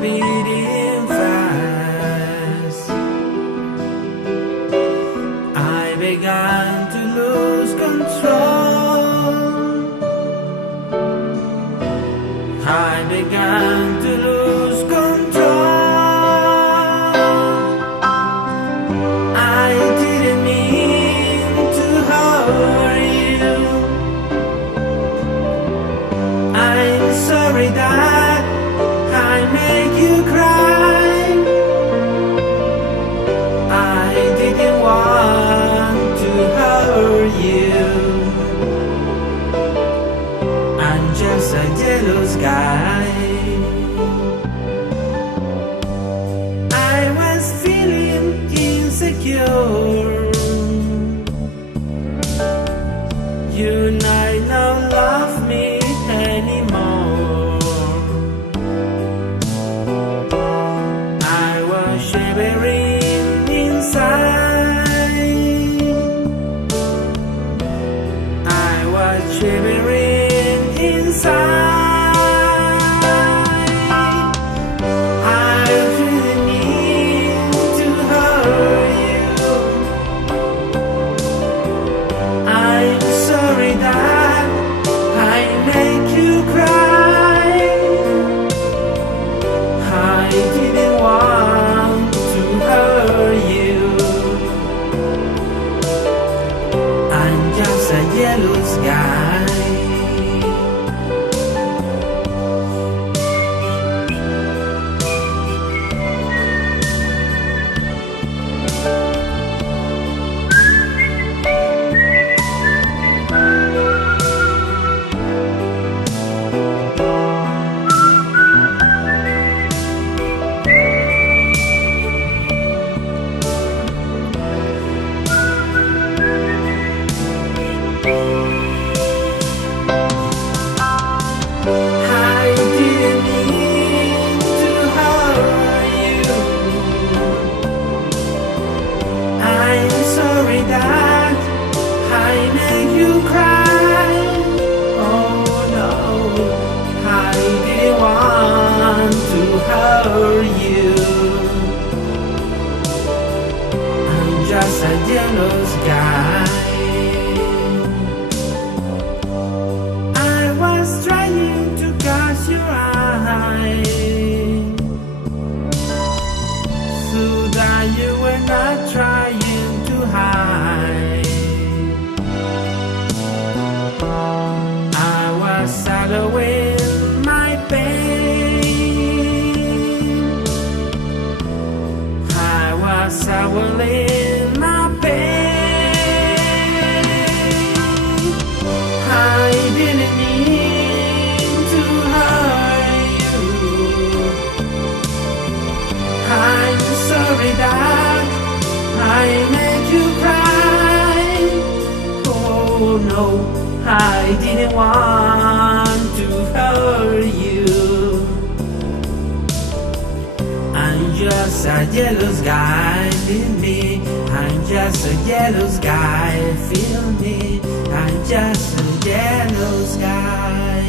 beating fast. I began to lose control. I began to lose control. I didn't mean to hurt you. I'm sorry that I make you cry. I didn't want to hurt you. I'm just a jealous guy. I was feeling insecure. You might not love me anymore. I was shivering inside. I was shivering inside. I didn't mean to hurt you. I'm sorry that I make you cry. I didn't want to hurt you. I'm just a jealous guy. I didn't mean to hurt you. I'm sorry that I make you cry. Oh no, I didn't want to hurt you. I'm just a jealous guy. I was trying to catch your eye, so that you were not trying to hide. I was swallowing my pain. I was swallowing my pain. I didn't mean to hurt you. I'm sorry that I make you cry. Oh no, I didn't want to hurt you. I'm just a jealous guy, feel me. I'm just a jealous guy, feel me. I'm just a jealous guy.